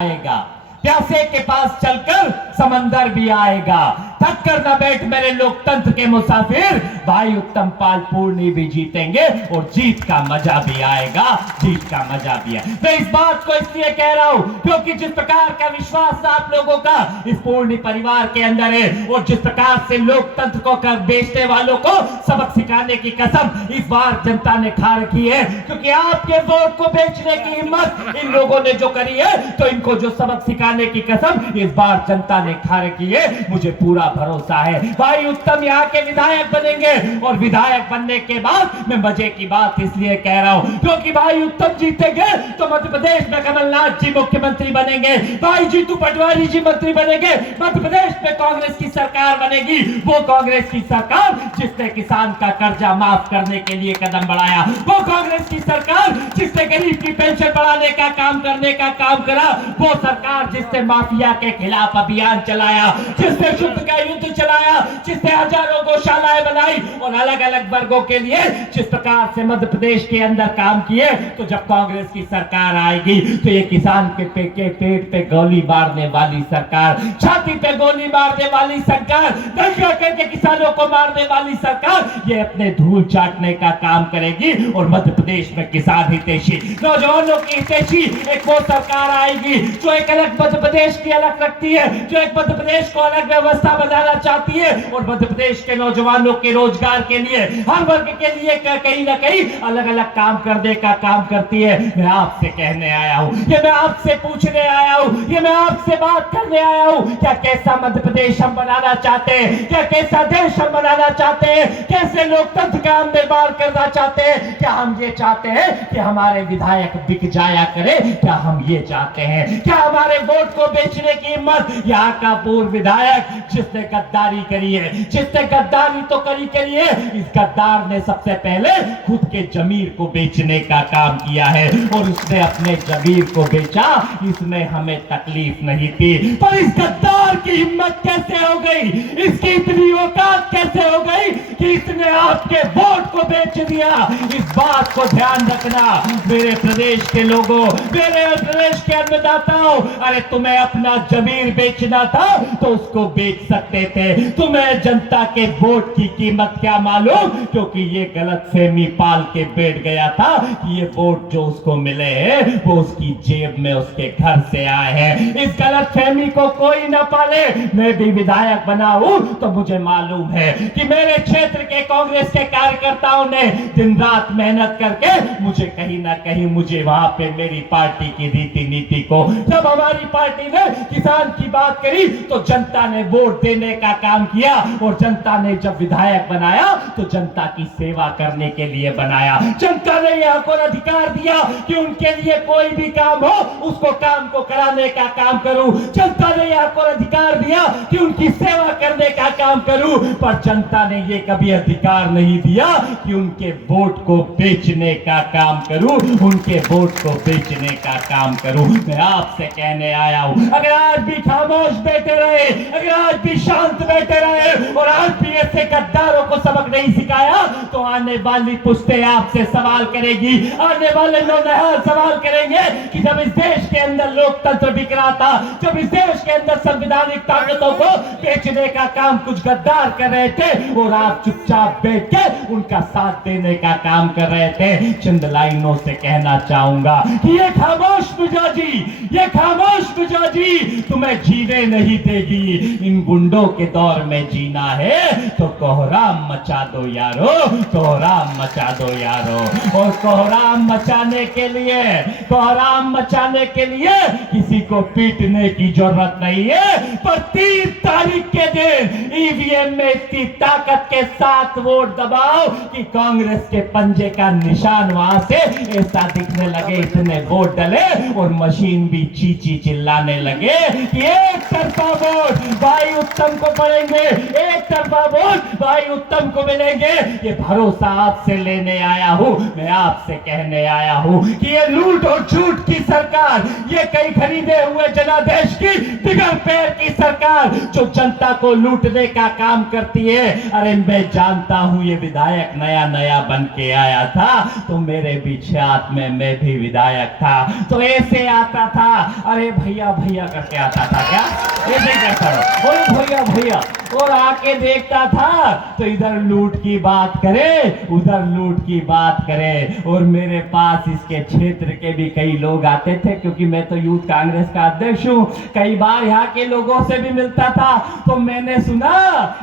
आएगा, प्यासे के पास चलकर समंदर भी आएगा। थक कर न बैठ मेरे लोकतंत्र के मुसाफिर, भाई उत्तम पाल पूर्णी भी जीतेंगे और जीत का मजा भी आएगा, जीत का मजा भी है। मैं इस बात को इसलिए कह रहा हूं क्योंकि जिस प्रकार का विश्वास आप लोगों का इस पूर्णी परिवार के अंदर है और जिस प्रकार से लोकतंत्र को कर बेचने वालों को सबक सिखाने की कसम इस बार जनता ने खा रखी है, क्योंकि आपके वोट को बेचने की हिम्मत इन लोगों ने जो करी है, तो इनको जो सबक सिखाने की कसम इस बार जनता ने खा रखी है। मुझे पूरा भरोसा है भाई उत्तम यहाँ के विधायक बनेंगे और विधायक बनने के बाद मैं मजे की बात इसलिए कह रहा हूं क्योंकि भाई उत्तम जीतेंगे तो मध्य प्रदेश में कमलनाथ जी मुख्यमंत्री बनेंगे, भाई जीतू पटवारी जी मंत्री बनेंगे, मध्य प्रदेश में कांग्रेस की सरकार बनेगी, वो कांग्रेस की सरकार जिसने किसान का कर्जा माफ करने के लिए कदम बढ़ाया, वो कांग्रेस की सरकार जिसने गरीब की पेंशन बढ़ाने का काम करने का काम करा, वो सरकार जिसने माफिया के खिलाफ अभियान चलाया, जिसने शुद्ध का युद्ध चलाया, जिसने हजारों गौशालाएं बनाई और अलग अलग वर्गों के लिए जिस प्रकार से मध्य प्रदेश के अंदर काम किए, तो जब कांग्रेस की सरकार आएगी तो ये किसान के पेट पे गोली मारने वाली सरकार, छाती पे गोली मारने वाली सरकार, दंगा करके किसानों को मारने वाली सरकार, ये अपने धूल चाटने का काम करेगी और मध्य प्रदेश में किसान हितैषी, नौजवानों की हितैषी एक वो सरकार आएगी जो एक अलग मध्य प्रदेश की अलग रखती है, जो एक मध्य प्रदेश को अलग व्यवस्था बनाना चाहती है और मध्य प्रदेश के नौजवानों के रोजगार के लिए हर वर्ग के लिए कहीं ना कहीं अलग अलग काम करने का काम करती है। मैं आपसे कहने आया हूं, ये मैं आपसे पूछने आया हूं, ये मैं आपसे बात करने आया हूं, क्या कैसा मध्य प्रदेश हम बनाना चाहते हैं, क्या कैसा देश हम बनाना चाहते हैं, कैसे लोकतंत्र का हम निर्माण करना चाहते हैं, क्या हम ये चाहते हैं कि हमारे विधायक बिक जाया करे, क्या हम ये चाहते हैं, क्या हमारे वोट को बेचने की हिम्मत यहाँ का पूर्व विधायक जिसने गद्दारी करी है, जिसने गद्दारी तो करी है, इस गद्दार ने सबसे पहले खुद के जमीर को बेचने का काम किया है और उसने अपने जमीर को बेचा, इसमें हमें तकलीफ नहीं थी, पर इस गद्दार की हिम्मत कैसे हो गई, इसकी इतनी औकात कैसे हो गई कि इसने आपके वोट को बेच दिया। इस बात को ध्यान रखना मेरे प्रदेश के लोगों, मेरे प्रदेश के अन्नदाताओं, अरे तुम्हें अपना जमीर बेचना था तो उसको बेच सकते थे, तुम्हें जनता के वोट की कीमत क्या मालूम, क्योंकि ये गलतफहमी पाल के बैठ गया था कि ये वोट जो उसको मिले हैं वो उसकी जेब में उसके घर से आए हैं। इस गलतफहमी को कोई ना पाले। मैं भी विधायक बना हूं तो मुझे मालूम है कि मेरे क्षेत्र के कांग्रेस के कार्यकर्ताओं ने दिन रात मेहनत करके मुझे कहीं ना कहीं मुझे वहां पे मेरी पार्टी की रीति नीति को, जब हमारी पार्टी ने किसान की बात करी तो जनता ने वोट देने का काम किया और जनता ने जब विधायक बनाया तो जनता की सेवा करने के लिए बनाया। जनता ने यह को अधिकार दिया कि उनके लिए कोई भी काम हो उसको काम को कराने का काम करूं। जनता ने यह को अधिकार दिया कि उनकी सेवा करने का काम करूं, पर जनता ने यह कभी अधिकार नहीं दिया कि उनके वोट को बेचने का काम करूं, उनके वोट को बेचने का काम करूं। मैं आपसे कहने आया हूं, अगर आज भी खामोश बैठे रहे, अगर आज भी शांत बैठे रहे और आज भी ऐसे गद्दारों को सबक नहीं सिखाया तो आने वाली पुश्तें आपसे सवाल करेगी, आने वाले लोग सवाल करेंगे कि जब इस देश के अंदर लोकतंत्र बिक रहा था, जब इस देश के अंदर संवैधानिक ताकतों को बेचने का काम कुछ गद्दार कर रहे थे और आप चुपचाप बैठ के उनका साथ देने का काम कर रहे थे। चंद लाइनों से कहना चाहूंगा कि ये खामोश मिजाजी, ये खामोश मिजाजी तुम्हें जीने नहीं देगी। इन गुंडों के दौर में जीना है तो कोहराम मचा दो यारो, कोहराम मचा दो यारो। और कोहराम मचाने के लिए, कोहराम मचाने के लिए किसी को पीटने की जरूरत नहीं है, पर 3 तारीख के दिन ईवीएम में इतनी ताकत के साथ वोट दबाओ कि कांग्रेस के पंजे का निशान वहां से ऐसा दिखने लगे, इतने वोट डले और मशीन भी चीची चिल्लाने लगे कि एक तरफा वोट भाई उत्तम को पड़ेंगे, एक तरफा वोट भाई उत्तम को मिलेंगे। ये भरोसा आपसे लेने आया हूं, मैं आपसे कहने आया हूं कि ये लूट और झूठ की सरकार, ये कई खरीदे हुए जनादेश की बिगड़ पैर की सरकार जो जनता को लूटने का काम करती है। अरे मैं जानता हूं ये विधायक नया नया बन के आया था, तो मेरे बिछात में मैं भी विधायक था, तो ऐसे आता था, अरे भैया भैया करके आता था, क्या ऐसे करता था, ओए भैया भैया, और आके देखता था तो इधर लूट की बात करे, उधर लूट की बात करे। और मेरे पास इसके क्षेत्र के भी कई लोग आते थे, क्योंकि मैं तो यूथ कांग्रेस का अध्यक्ष हूं, कई बार यहाँ के लोगों से भी मिलता था। तो मैंने सुना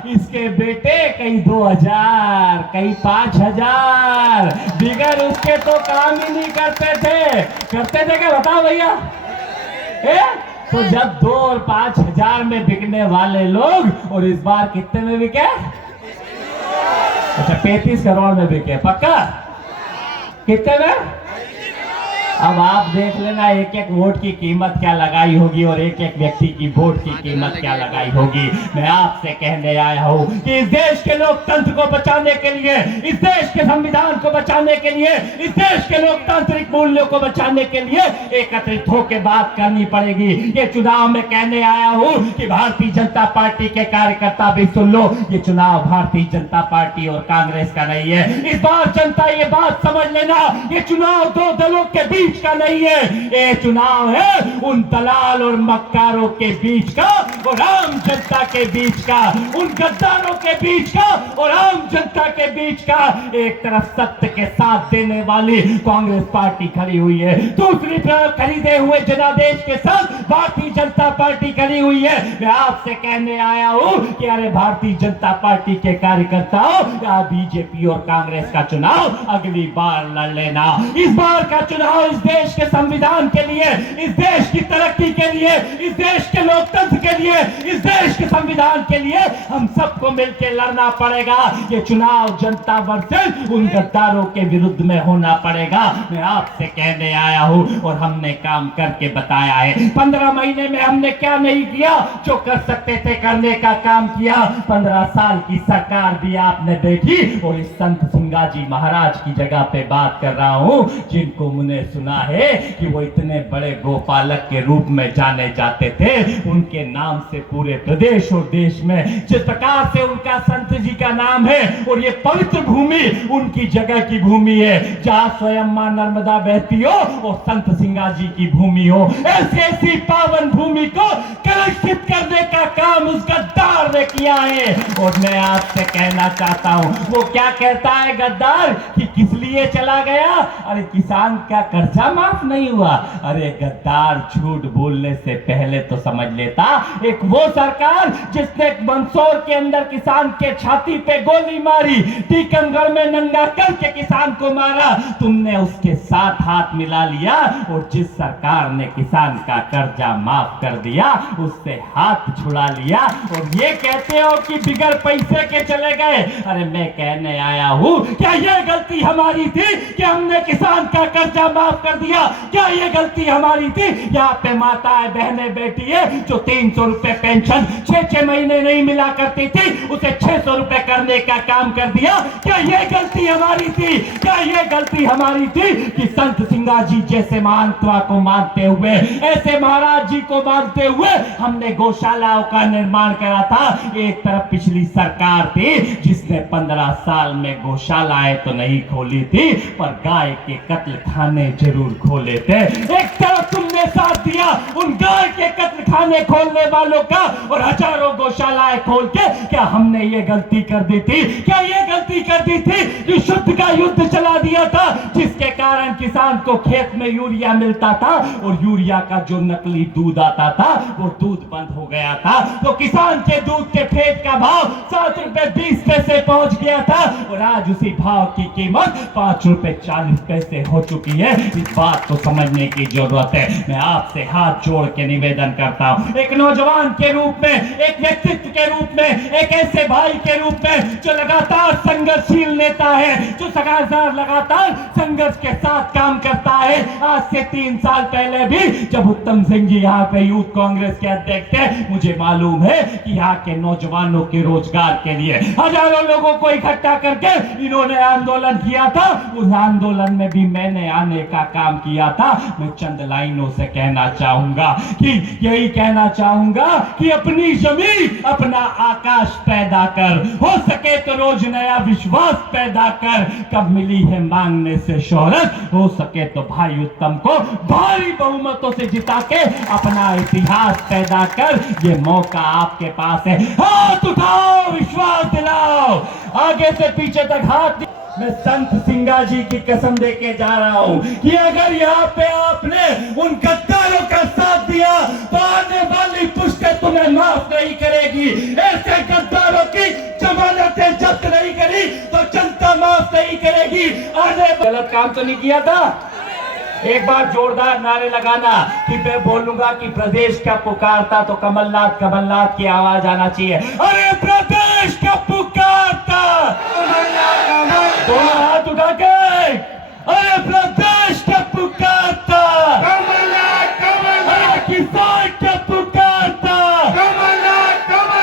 इसके बेटे कई 2000, कई 5000, बिगर उसके तो काम ही नहीं करते थे क्या, बताओ भैया। तो जब 2 और 5000 में बिकने वाले लोग, और इस बार कितने में बिके? अच्छा 35 करोड़ में बिके, पक्का? कितने में? अब आप देख लेना एक एक वोट की कीमत क्या लगाई होगी और एक एक व्यक्ति की वोट की कीमत क्या लगाई होगी। मैं आपसे कहने आया हूं कि इस देश के लोकतंत्र को बचाने के लिए, इस देश के संविधान को बचाने के लिए, इस देश के लोकतांत्रिक मूल्यों को बचाने के लिए एकत्रित होकर बात करनी पड़ेगी। ये चुनाव में कहने आया हूं कि भारतीय जनता पार्टी के कार्यकर्ता भी सुन लो, ये चुनाव भारतीय जनता पार्टी और कांग्रेस का नहीं है। इस बार जनता ये बात समझ लेना, ये चुनाव दो दलों के बीच का नहीं है, ये चुनाव है उन दलाल और मक्कारों के बीच का और आम जनता के बीच का, उन गद्दारों के बीच का और आम जनता के बीच का। एक तरफ सत्य के साथ देने वाली कांग्रेस पार्टी खड़ी हुई है, दूसरी तरफ खरीदे हुए जनादेश के साथ भारतीय जनता पार्टी खड़ी हुई है। मैं आपसे कहने आया हूं कि अरे भारतीय जनता पार्टी के कार्यकर्ताओं, या बीजेपी और कांग्रेस का चुनाव अगली बार लड़ लेना। इस बार का चुनाव इस देश के संविधान के लिए, इस देश की तरक्की के लिए, इस देश के लोकतंत्र के लिए, इस देश के संविधान के लिए हम सबको मिलकर लड़ना पड़ेगा। ये चुनाव जनता वर्सेस उन गद्दारों के विरुद्ध में होना पड़ेगा। मैं आपसे कहने आया हूं और हमने काम करके बताया है। 15 महीने में हमने क्या नहीं किया, जो कर सकते थे करने का काम किया। 15 साल की सरकार भी आपने देखी। और इस संत सिंगा जी महाराज की जगह पे बात कर रहा हूं, जिनको मुझे सुना है कि वो इतने बड़े गोपालक के रूप में जाने जाते थे। उनके नाम से पूरे प्रदेश और देश में जिस प्रकार से उनका संत जी का नाम है, और ये पवित्र भूमि उनकी जगह की भूमि है, जहां स्वयं मां नर्मदा बहती हो और संत सिंगा जी की भूमि हो। ऐसी पावन भूमि को कलुषित करने का काम उस गद्दार ने किया है। और मैं आपसे कहना चाहता हूं, वो क्या कहता है गद्दार कि किस लिए चला गया? अरे किसान का कर्जा माफ नहीं हुआ। अरे गद्दार, झूठ बोलने से पहले तो समझ लेता, एक वो सरकार जिसने मंदसौर के अंदर किसान के छाती पे गोली मारी, टीकमगढ़ में नंगा करके किसान को मारा, तुमने उसके साथ हाथ मिला लिया। और जिस सरकार ने किसान का कर्जा माफ कर दिया, उससे हाथ छुड़ा लिया, और ये कहते हो कि बिगर पैसे के चले गए। अरे मैं कहने आया हूं, क्या यह गलती हमारी थी कि हमने किसान का कर्जा माफ कर दिया? क्या ये गलती हमारी थी? यहाँ पे माताएं बहनें बेटी है जो 300 रुपए पेंशन 6-6 महीने नहीं मिला करती थी, उसे 600 रुपए करने का काम कर दिया। क्या ये गलती हमारी थी? क्या ये गलती हमारी थी कि संत सिंगा जी जैसे महात्मा को मानते हुए, ऐसे महाराज जी को मानते हुए हमने गौशालाओं का निर्माण करा था? एक तरफ पिछली सरकार थी जिसने 15 साल में गौशालाएं तो नहीं खोली थी, पर गाय के कत्ल खाने जरूर खोले थे। एक तरफ तुमने साथ दिया उन गाय के कत्ल खाने खोलने वालों का, और हजारों गौशालाएं खोल के। क्या हमने ये गलती कर दी थी? क्या ये गलती कर दी थी कि शुद्ध का युद्ध चला दिया था, जिसके कारण किसान को खेत में यूरिया मिलता था, और यूरिया का जो नकली दूध आता था वो दूध बंद हो गया था। तो किसान के दूध के फेट का भाव 7 रुपए 20 पैसे पहुंच गया था, और आज उसी भाव की कीमत 5 रुपए 40 पैसे हो चुकी है। इस बात को समझने की जरूरत है। मैं आपसे हाथ जोड़ के निवेदन करता हूं, एक नौजवान के रूप में, एक व्यक्तित्व के रूप में, एक ऐसे भाई के रूप में जो लगातार संघर्षशील नेता है, जो लगातार संघर्ष के साथ काम करता है। आज से 3 साल पहले भी जब उत्तम सिंह जी यहाँ पे यूथ कांग्रेस के अध्यक्ष थे, मुझे मालूम है कि यहाँ के नौजवानों के रोजगार के लिए हजारों लोगों को इकट्ठा करके इन्होंने आंदोलन किया था। उस आंदोलन में भी मैंने आने का काम किया था। मैं चंद लाइनों से कहना चाहूंगा कि यही कहना चाहूंगा कि अपनी जमीन अपना आकाश पैदा कर, हो सके तो रोज नया विश्वास पैदा कर। कब मिली है मांगने से शोहरत, हो सके तो भाई उत्तम को भारी बहुमतों से जिता के अपना इतिहास पैदा कर। ये मौका आपके पास है, हाथ उठाओ, विश्वास दिलाओ, आगे से पीछे तक हाथ। मैं संत सिंगा जी की कसम देके जा रहा हूं कि अगर यहाँ पे आपने उन गद्दारों का साथ दिया तो आने वाली पुश्तें तुम्हें माफ नहीं करेगी। ऐसे गद्दारों की जमानतें जब्त नहीं करी तो जनता माफ नहीं करेगी। आने गलत काम तो नहीं किया था? एक बार जोरदार नारे लगाना कि मैं बोलूंगा कि प्रदेश का पुकारता तो कमलनाथ कमलनाथ की आवाज आना चाहिए। अरे प्रदेश का पुकारता, दोनों हाथ उठा के, अरे प्रदेश का पुकारता, अरे किसान का पुकारता,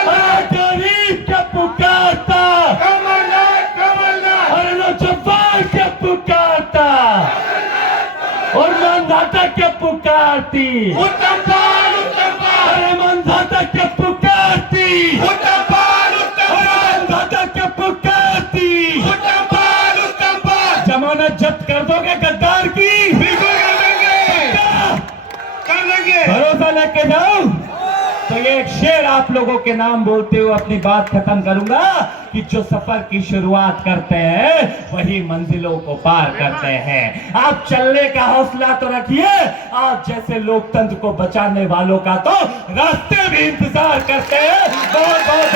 अरे गरीब का पुकारता, अरे नौजवान का पुकारता और मनदाता क्या पुकारती, अरे मनदाता क्या पुकारती, मनदाता क्या पुकारती। जमानत जब्त कर दोगे गद्दार की? कर देंगे, भरोसा लेके जाओ। तो ये एक शेर आप लोगों के नाम बोलते हुए अपनी बात खत्म करूंगा कि जो सफर की शुरुआत करते हैं वही मंजिलों को पार करते हैं। आप चलने का हौसला तो रखिए, आप जैसे लोकतंत्र को बचाने वालों का तो रास्ते भी इंतजार करते हैं। बहुत बहुत